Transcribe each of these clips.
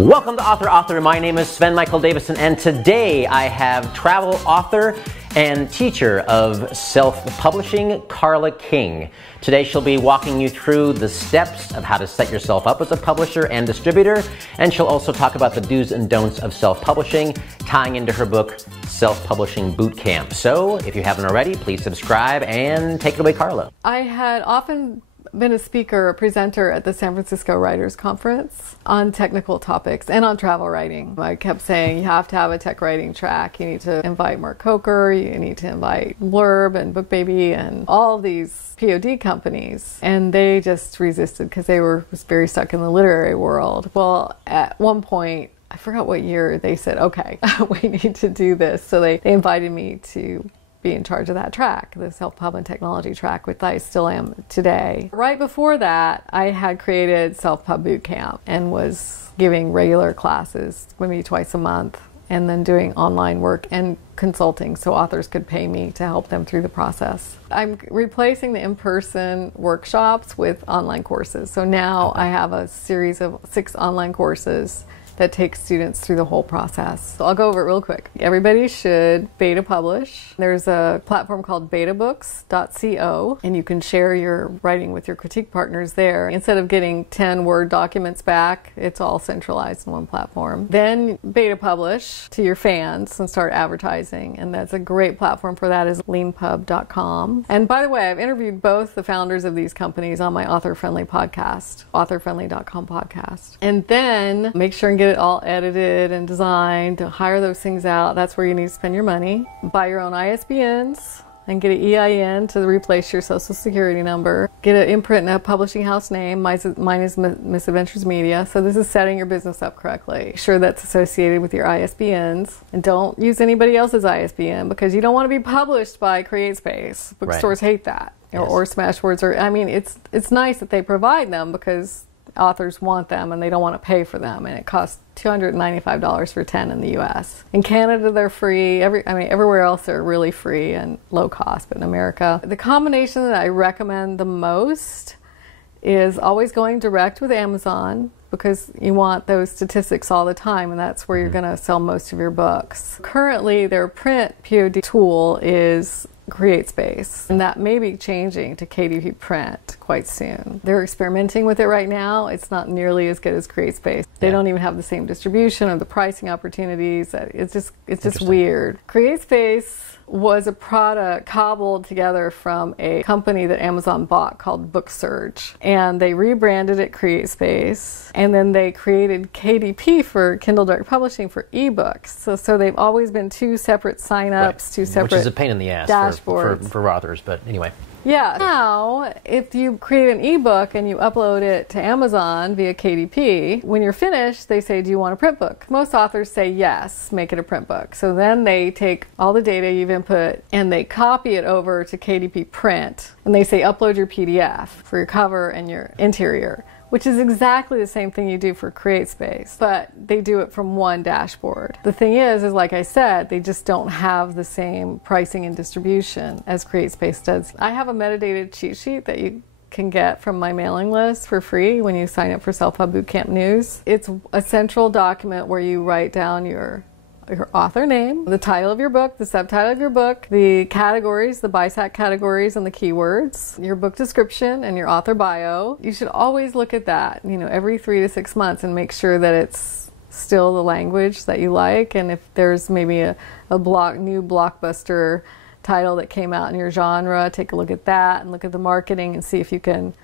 Welcome to Author. My name is Sven Davison, and today I have travel author and teacher of self-publishing, Carla King. Today she'll be walking you through the steps of how to set yourself up as a publisher and distributor, and she'll also talk about the do's and don'ts of self-publishing, tying into her book, Self-Publishing Bootcamp. So if you haven't already, please subscribe and take it away, Carla. I had often been a speaker, a presenter at the San Francisco Writers Conference on technical topics and on travel writing. I kept saying you have to have a tech writing track. You need to invite Mark Coker, you need to invite Blurb and BookBaby and all of these POD companies. And they just resisted because they were very stuck in the literary world. Well, at one point, I forgot what year, they said, okay, we need to do this. So they invited me to be in charge of that track, the self-pub and technology track, which I still am today. Right before that, I had created Self-Pub Bootcamp and was giving regular classes, maybe twice a month, and then doing online work and consulting so authors could pay me to help them through the process. I'm replacing the in-person workshops with online courses. So now I have a series of 6 online courses that takes students through the whole process. So I'll go over it real quick. Everybody should beta publish. There's a platform called betabooks.co, and you can share your writing with your critique partners there. Instead of getting 10 Word documents back, it's all centralized in one platform. Then beta publish to your fans and start advertising, and that's a great platform for that is leanpub.com. And by the way, I've interviewed both the founders of these companies on my author-friendly podcast, authorfriendly.com podcast. And then make sure and get it all edited and designed, to hire those things out. That's where you need to spend your money. Buy your own ISBNs and get an EIN to replace your social security number. Get an imprint and a publishing house name. Mine is Misadventures Media. So this is setting your business up correctly. Make sure that's associated with your ISBNs. And don't use anybody else's ISBN because you don't want to be published by CreateSpace. Bookstores hate that. Yes. Or Smashwords. Or I mean, it's nice that they provide them because authors want them and they don't want to pay for them, and it costs $295 for 10 in the US. In Canada they're free. Everywhere else they're really free and low cost, but in America, the combination that I recommend the most is always going direct with Amazon, because you want those statistics all the time, and that's where you're going to sell most of your books. Currently their print POD tool is CreateSpace, and that may be changing to KDP Print quite soon. They're experimenting with it right now. It's not nearly as good as CreateSpace. They don't even have the same distribution or the pricing opportunities. It's just weird. CreateSpace was a product cobbled together from a company that Amazon bought called BookSurge, and they rebranded it CreateSpace, and then they created KDP for Kindle Direct Publishing for ebooks. So they've always been 2 separate sign-ups, 2 separate, which is a pain in the ass for authors, but anyway. Yeah. Now, if you create an ebook and you upload it to Amazon via KDP, when you're finished, they say, do you want a print book? Most authors say yes, make it a print book. So then they take all the data you've input and they copy it over to KDP Print, and they say, upload your PDF for your cover and your interior, which is exactly the same thing you do for CreateSpace, but they do it from one dashboard. The thing is like I said, they just don't have the same pricing and distribution as CreateSpace does. I have a metadata cheat sheet that you can get from my mailing list for free when you sign up for Self-Pub Bootcamp News. It's a central document where you write down your author name, the title of your book, the subtitle of your book, the categories, the BISAC categories and the keywords, your book description, and your author bio. You should always look at that, every 3 to 6 months, and make sure that it's still the language that you like. And if there's maybe a new blockbuster title that came out in your genre, take a look at that and look at the marketing and see if you can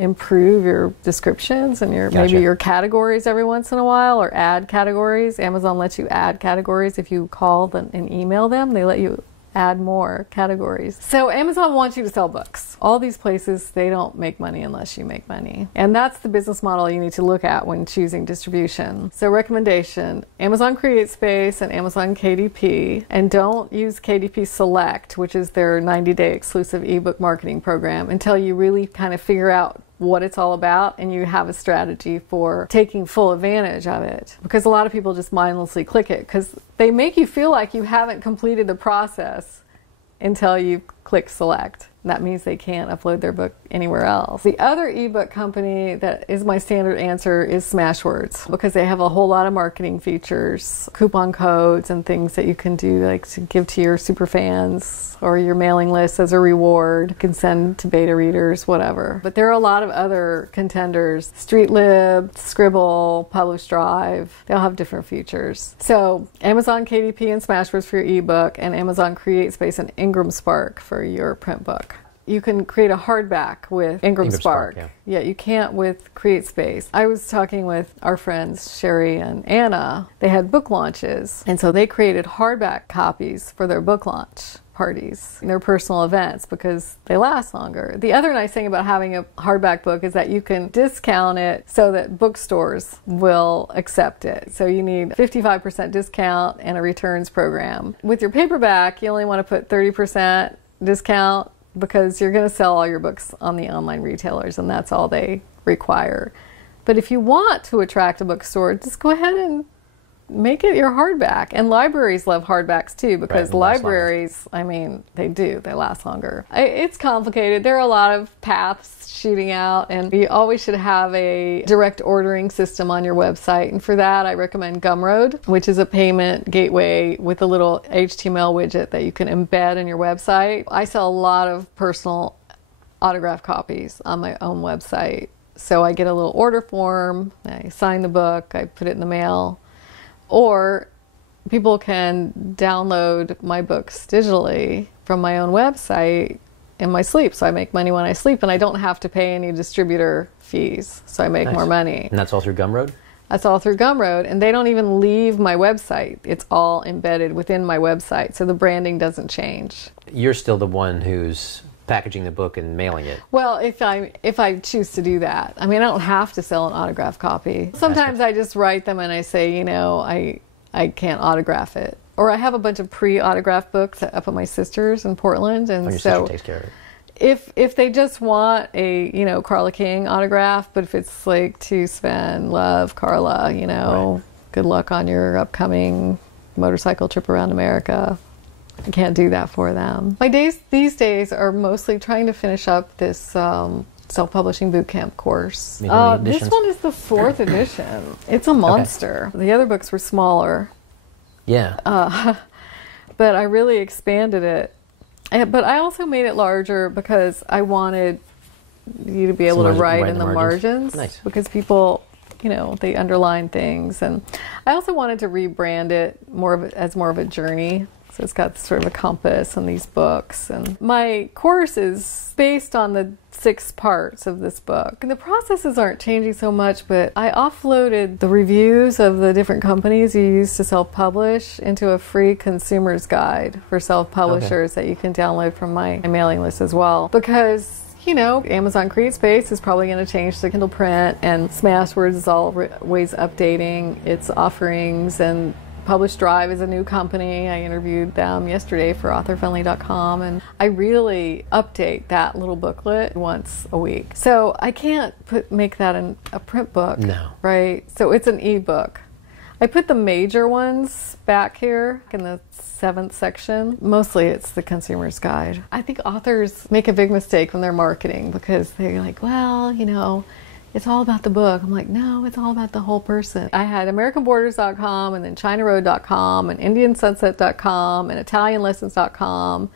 improve your descriptions and maybe your categories every once in a while, or add categories. Amazon lets you add categories if you call them and email them. They let you add more categories. So Amazon wants you to sell books. All these places, they don't make money unless you make money. And that's the business model you need to look at when choosing distribution. So recommendation, Amazon CreateSpace and Amazon KDP, and don't use KDP Select, which is their 90-day exclusive ebook marketing program, until you really kind of figure out what it's all about and you have a strategy for taking full advantage of it. Because a lot of people just mindlessly click it because they make you feel like you haven't completed the process until you click select. That means they can't upload their book anywhere else. The other ebook company that is my standard answer is Smashwords, because they have a whole lot of marketing features, coupon codes and things that you can do, like to give to your super fans or your mailing list as a reward. You can send to beta readers, whatever. But there are a lot of other contenders. StreetLib, Scribble, Publish Drive, they'll have different features. So Amazon KDP and Smashwords for your ebook, and Amazon CreateSpace and Ingram Spark for your print book. You can create a hardback with Ingram Spark. Yeah, you can't with CreateSpace. I was talking with our friends Sherry and Anna. They had book launches, and so they created hardback copies for their book launch parties, their personal events, because they last longer. The other nice thing about having a hardback book is that you can discount it so that bookstores will accept it. So you need 55% discount and a returns program. With your paperback, you only want to put 30% discount, because you're going to sell all your books on the online retailers, and that's all they require. But if you want to attract a bookstore, just go ahead and make it your hardback. And libraries love hardbacks too, because libraries, I mean, they last longer. It's complicated. There are a lot of paths shooting out, and you always should have a direct ordering system on your website. And for that, I recommend Gumroad, which is a payment gateway with a little HTML widget that you can embed in your website. I sell a lot of personal autograph copies on my own website. So I get a little order form, I sign the book, I put it in the mail. Or people can download my books digitally from my own website in my sleep. So I make money when I sleep, and I don't have to pay any distributor fees. So I make more money. And that's all through Gumroad? That's all through Gumroad. And they don't even leave my website. It's all embedded within my website. So the branding doesn't change. You're still the one who's packaging the book and mailing it. Well, if I choose to do that. I mean, I don't have to sell an autograph copy. Sometimes I just write them and I say, you know, I can't autograph it. Or I have a bunch of pre-autographed books up at my sister's in Portland, and your sister takes care of it. If they just want a, you know, Carla King autograph, but if it's like to Sven, love, Carla, you know, good luck on your upcoming motorcycle trip around America, I can't do that for them. My days these days are mostly trying to finish up this self-publishing bootcamp course. This one is the 4th edition. It's a monster. Okay. The other books were smaller. Yeah. But I really expanded it. But I also made it larger because I wanted you to be able to write in the margins. Nice. Because people, you know, they underline things. And I also wanted to rebrand it as more of a journey. So it's got sort of a compass and these books. And my course is based on the 6 parts of this book. And the processes aren't changing so much, but I offloaded the reviews of the different companies you use to self-publish into a free consumer's guide for self-publishers that you can download from my mailing list as well. Because, you know, Amazon CreateSpace is probably going to change to Kindle Print, and Smashwords is always updating its offerings, and Publish Drive is a new company. I interviewed them yesterday for authorfriendly.com, and I really update that little booklet once a week. So I can't make that in a print book, right? So it's an ebook. I put the major ones back here in the 7th section. Mostly it's the consumer's guide. I think authors make a big mistake when they're marketing, because they're like, well, you know, it's all about the book. I'm like, no, it's all about the whole person. I had AmericanBorders.com, and then ChinaRoad.com, and IndianSunset.com, and ItalianLessons.com,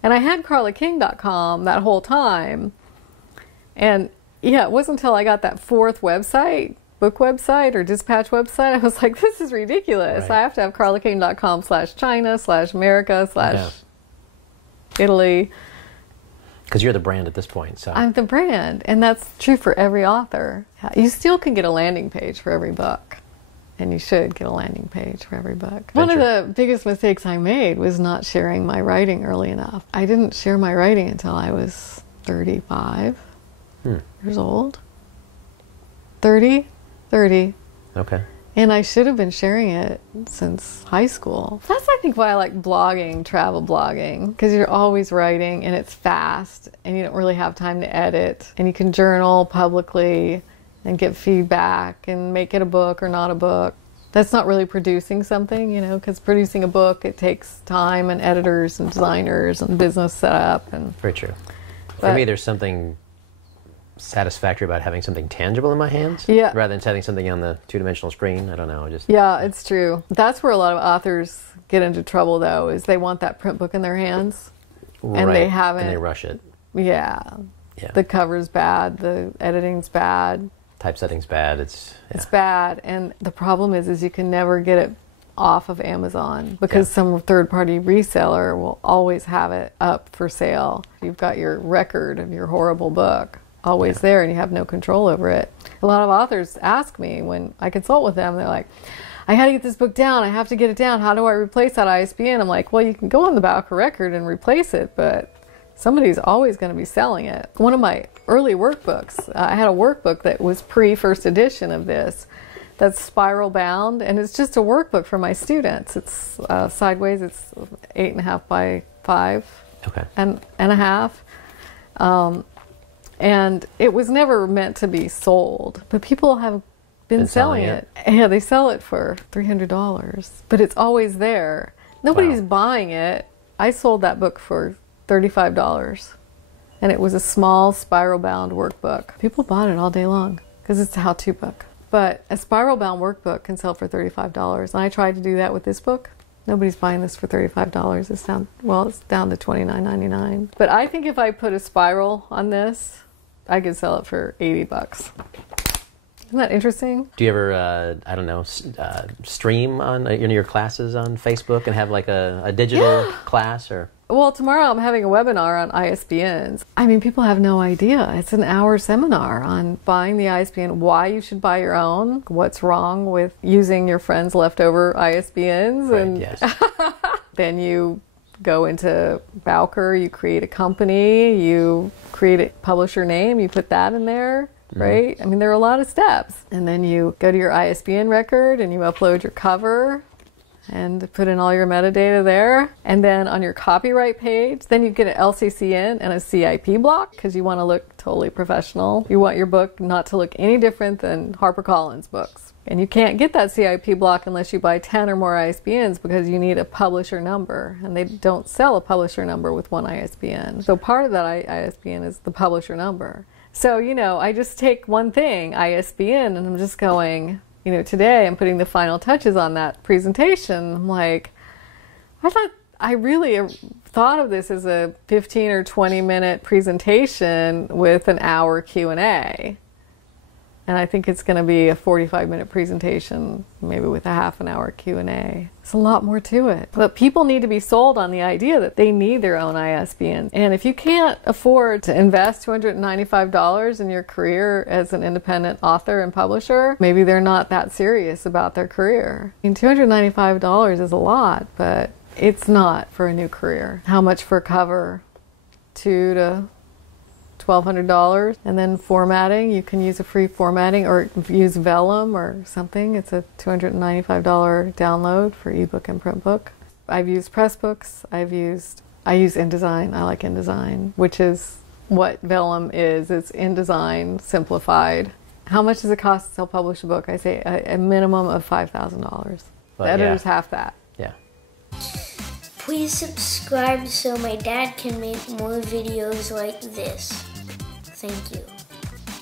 and I had CarlaKing.com that whole time. And yeah, it wasn't until I got that 4th website, book website or dispatch website, I was like, this is ridiculous. I have to have CarlaKing.com/China/America/Italy. Because you're the brand at this point. So I'm the brand, and that's true for every author. You still can get a landing page for every book, and you should get a landing page for every book. One of the biggest mistakes I made was not sharing my writing early enough. I didn't share my writing until I was 35 years old. 30. Okay. And I should have been sharing it since high school. That's, I think, why I like blogging, travel blogging, because you're always writing, and it's fast, and you don't really have time to edit, and you can journal publicly and get feedback and make it a book or not a book. That's not really producing something, you know, because producing a book, it takes time and editors and designers and business setup. And very true. For me, there's something satisfactory about having something tangible in my hands, rather than having something on the two-dimensional screen. I don't know, yeah, it's true. That's where a lot of authors get into trouble, though, is they want that print book in their hands, and they haven't. And they rush it. Yeah. The cover's bad. The editing's bad. Typesetting's bad. It's bad, and the problem is you can never get it off of Amazon because some third-party reseller will always have it up for sale. You've got your record of your horrible book always there, and you have no control over it. A lot of authors ask me when I consult with them, they're like, I had to get this book down, I have to get it down, how do I replace that ISBN? I'm like, well, you can go on the Bowker record and replace it, but somebody's always going to be selling it. One of my early workbooks, I had a workbook that was pre-first edition of this, that's spiral bound, and it's just a workbook for my students. It's sideways, it's 8.5 by 5 and a half. And it was never meant to be sold, but people have been selling it. Yeah, they sell it for $300, but it's always there. Nobody's buying it. I sold that book for $35, and it was a small spiral bound workbook. People bought it all day long because it's a how-to book. But a spiral bound workbook can sell for $35, and I tried to do that with this book. Nobody's buying this for $35. It's down to $29.99. But I think if I put a spiral on this, I could sell it for $80. Isn't that interesting? Do you ever, I don't know, stream on your classes on Facebook and have like a digital class? Or? Well, tomorrow I'm having a webinar on ISBNs. I mean, people have no idea. It's an hour seminar on buying the ISBN, why you should buy your own, what's wrong with using your friend's leftover ISBNs. Then you go into Bowker, you create a company, you create a publisher name, you put that in there, right? I mean, there are a lot of steps. And then you go to your ISBN record and you upload your cover and put in all your metadata there. And then on your copyright page, then you get an LCCN and a CIP block because you want to look totally professional. You want your book not to look any different than HarperCollins books. And you can't get that CIP block unless you buy 10 or more ISBNs because you need a publisher number. And they don't sell a publisher number with one ISBN. So part of that ISBN is the publisher number. So, you know, I just take one thing, ISBN, and I'm just going, you know, today I'm putting the final touches on that presentation. I'm like, I really thought of this as a 15 or 20 minute presentation with an hour Q&A. And I think it's going to be a 45-minute presentation, maybe with a half an hour Q&A. It's a lot more to it. But people need to be sold on the idea that they need their own ISBN. And if you can't afford to invest $295 in your career as an independent author and publisher, maybe they're not that serious about their career. I mean, $295 is a lot, but it's not for a new career. How much for a cover? $200 to $1,200, and then formatting, you can use a free formatting or use Vellum or something. It's a $295 download for ebook and print book. I've used Pressbooks. I use InDesign. I like InDesign, which is what Vellum is. It's InDesign simplified. How much does it cost to self-publish a book? I say a minimum of $5,000. The editor's half that. Yeah. Please subscribe so my dad can make more videos like this. Thank you.